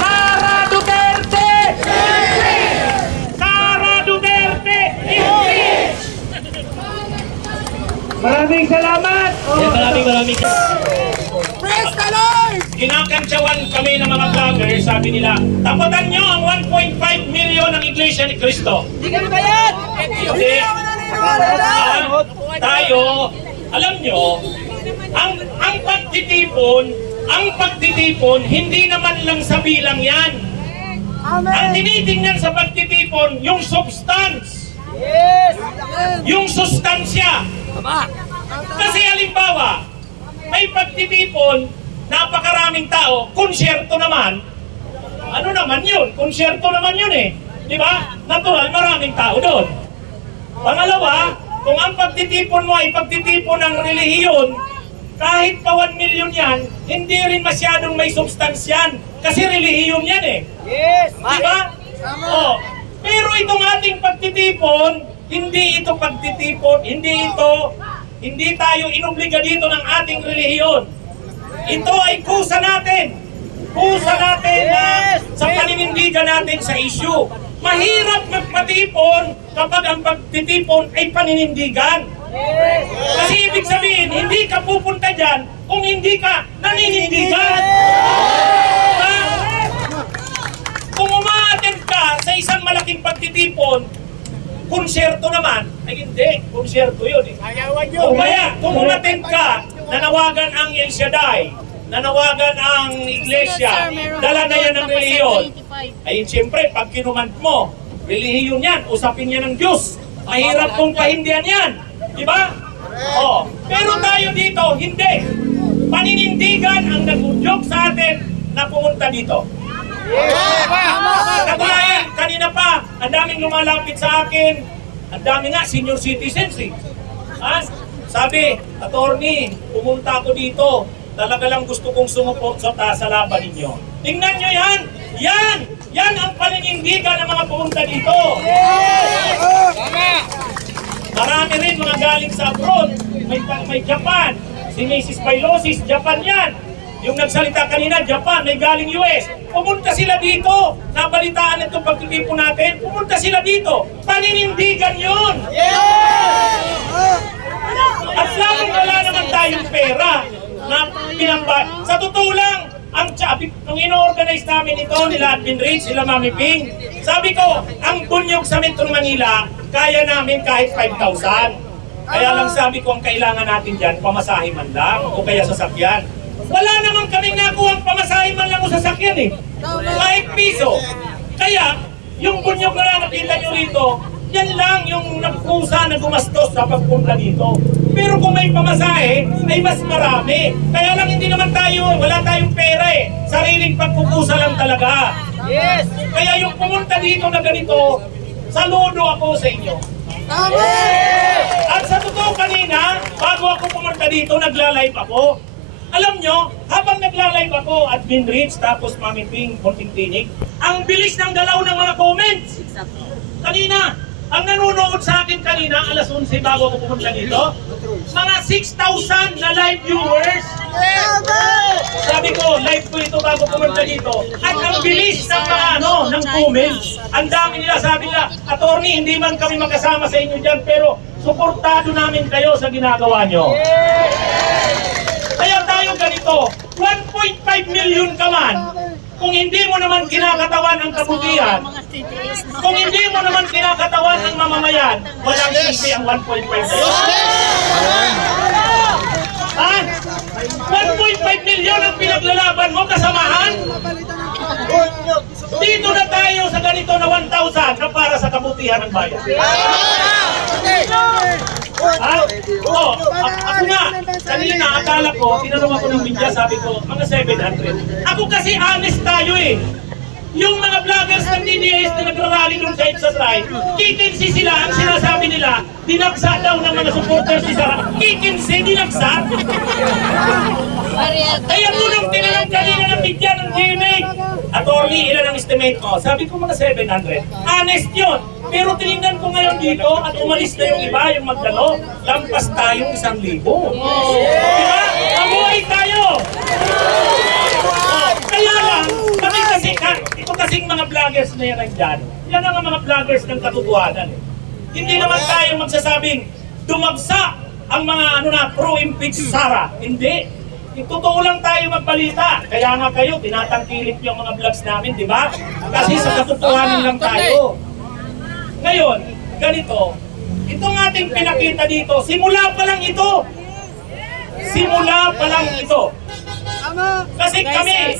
Sara Duterte! Sara Duterte! Impeach! Maraming salamat! Maraming. Praise the Lord! Kinakantsawan kami ng mga vloggers, sabi nila, tapatan nyo ang 1.5 million ng Iglesia ni Cristo. Hindi ka bayad! Hindi. Tayo, alam nyo, ang pagtitipon, hindi naman lang sa bilang yan. Ang tinitingnan sa pagtitipon, yung substance. Yes! Yung sustansya. Kasi halimbawa, may pagtitipon, napakaraming tao, konsyerto naman. Ano naman yun? Konsyerto naman yun eh. Di ba? Natural, maraming tao doon. Pangalawa, kung ang pagtitipon mo ay pagtitipon ng relihiyon, kahit pa 1 million yan, hindi rin masyadong may substance yan. Kasi relihiyon yan eh. Yes! Di ba? Oh. Pero itong ating pagtitipon, hindi ito pagtitipon, hindi tayo inobliga dito ng ating relihiyon. Ito ay kusa natin. Kusa natin na sa paninindigan natin sa issue. Mahirap magpatipon kapag ang pagtitipon ay paninindigan. Kasi ibig sabihin, hindi ka pupunta dyan kung hindi ka naninindigan. Kung umaattend ka sa isang malaking pagtitipon, konsyerto naman, ay hindi, konsyerto yun eh. O kaya, kung umattend ka, nanawagan ang El Shaddai, nanawagan ang iglesia, dala na yan ng relihiyon. Ay siyempre, pag kinumand mo, relihiyon yan, usapin yan ng Diyos. Mahirap kung pahindihan yan. Di ba? Oh. Pero tayo dito, hindi. Paninindigan ang nagudyok sa atin na pumunta dito. Katulayan, kanina pa, ang daming lumalapit sa akin. Ang dami nga, senior citizens eh. Sabi, attorney, pumunta ako dito. Talaga lang gusto kong sumuporta sa laban ninyo. Tingnan nyo yan! Yan ang paninindigan ng mga pumunta dito. Marami rin mga galing sa abroad. May Japan. Si Mrs. Bailosis, Japan yan. Yung nagsalita kanina, Japan, may galing US. Pumunta sila dito. Nabalitaan itong pagtitipon natin. Pumunta sila dito. Paninindigan yun. At lalong wala naman tayong pera na pinambay. Sa totoo lang, nung ino-organize namin ito, nila Admin Rich, sila Mami Ping, sabi ko, ang bunyog sa Metro Manila, kaya namin kahit 5,000. Kaya lang sabi ko, ang kailangan natin dyan, pamasahe man lang, o kaya sasakyan. Wala naman kaming nakuha ang pamasahe man lang o sasakyan eh. Kahit piso. Kaya, yung bunyog na nakita nyo rito, yan lang yung nagkusa na gumastos sa pagpunta dito. Pero kung may pamasahe, ay mas marami. Kaya lang hindi naman tayo, wala tayong pera eh. Sariling pagkukusa lang talaga. Yes! Kaya yung pumunta dito na ganito, saludo ako sa inyo. At sa totoo kanina, bago ako pumunta dito, nagla-live ako. Alam nyo, habang nagla-live ako, Admin Rich, tapos Mami Ping, Konting Tinig, ang bilis ng galaw ng mga comments. Kanina, ang nanonood sa akin kanina, alas 11 bago ako pumunta dito, mga 6,000 na live viewers. Sabi ko, live ko ito bago pumunta dito. At ang bilis ng mga ng comments. Ang dami nila, sabi nila, attorney, hindi man kami magkasama sa inyo dyan, pero suportado namin kayo sa ginagawa nyo. Kaya tayo ganito, 1.5 million ka man, kung hindi mo naman kinakatawan ang kabutihan, kung hindi mo naman kinakatawan ang mamamayan, walang silbi ang 1.5 million. Ha? 1.5 million ang pinaglalaban mo, kasamahan? Dito na tayo sa ganito na 1,000 na para sa kabutihan ng bayan. Ha? Oo, ako nga, kanina akala ko, tinanong ako ng media, sabi ko, mga 700. Ako kasi honest tayo eh. Yung mga vloggers ng DDS na nagrarally doon sa Exatry, kikinsi sila, ang sinasabi nila, dinaksa daw ng mga supporters ni Sara. Kikinsi, dinaksa? Kaya nung tinanong kanina ng media ng GMA, attorney, ilan ang estimate ko? Sabi ko mga 700. Honest yun. Pero tinignan ko ngayon dito at umalis na yung iba, yung magdalo, lampas tayong 1,000. Diba? Mabuhay tayo! Kaya lang, kami kasi, ito kasing mga vloggers na yan nandyan, yan ang mga vloggers ng katotohanan. Hindi naman tayo magsasabing dumagsa ang mga pro-impeach Sara. Hindi. Totoo lang tayo magbalita. Kaya nga kayo, tinatangkilik yung mga vlogs namin, di ba? Kasi sa katotohanan lang tayo. Ngayon, ganito, itong ating pinakita dito, simula pa lang ito. Simula pa lang ito. Kasi kami,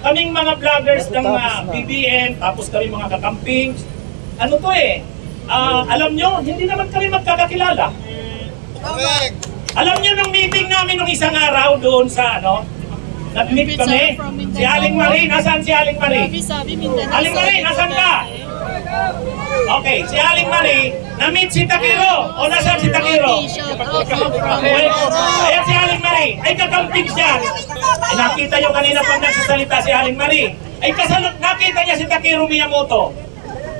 kaming mga vloggers ng BBM, tapos kami mga kakamping, alam nyo, hindi naman kami magkakakilala. Alam nyo nung meeting namin nung isang araw doon sa nag-meet kami, si Aling Marie, nasaan si Aling Marie? Aling Marie, nasaan ka? Okay, si Aling Marie, na-meet si Takiro. O nasaan si Takiro? Ayan si Aling Marie, ay kakamping siya. Ay, nakita nyo kanina pag nagsasalita si Aling Marie. Ay nakita niya si Takiro Miyamoto.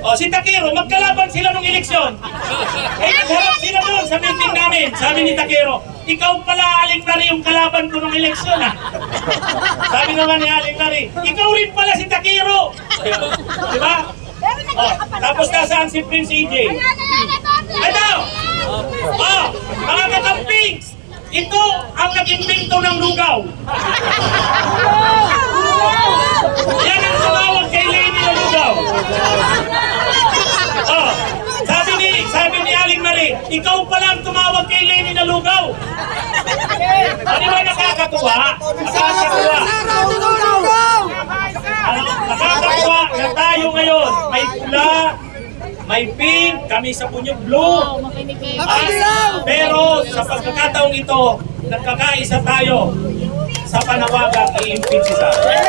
O si Takiro, magkalaban sila nung eleksyon. Ay nagharap sila doon sa meeting namin. Sabi ni Takiro, ikaw pala Aling Marie yung kalaban ko nung eleksyon Sabi naman ni Aling Marie, ikaw rin pala si Takiro. Diba? O, tapos nasaan si Prince EJ? Ito! O, mga kakampings! Ito ang nag-invento ng lugaw. Yan ang tumawag kay Lady na lugaw. Oh, sabi ni Aling Marie, ikaw pala ang tumawag kay Lenny na lugaw. Ano ba nakakatuwa? Nakakatuwa. Nakakatuwa na tayo ngayon. May pula, may pink, kami sa punyog blue. Pero sa pagkakataong ito, nagkakaisa tayo sa panawagang i-impeach si Sara.